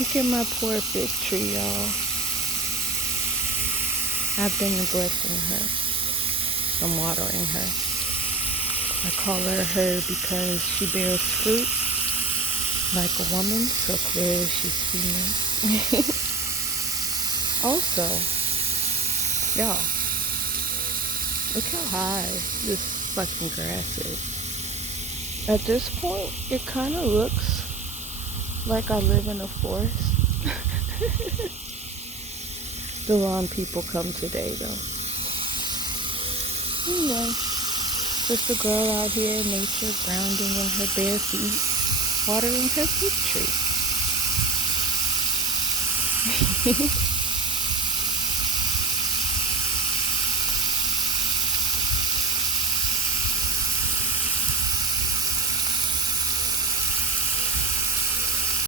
Look at my poor fig tree, y'all. I've been neglecting her. I'm watering her. I call her her because she bears fruit like a woman, so clearly she's female. Also, y'all, look how high this fucking grass is. At this point, it kind of looks like I live in a forest. The lawn people come today, though. Anyway, just a girl out here in nature, grounding in her bare feet, watering her fig tree.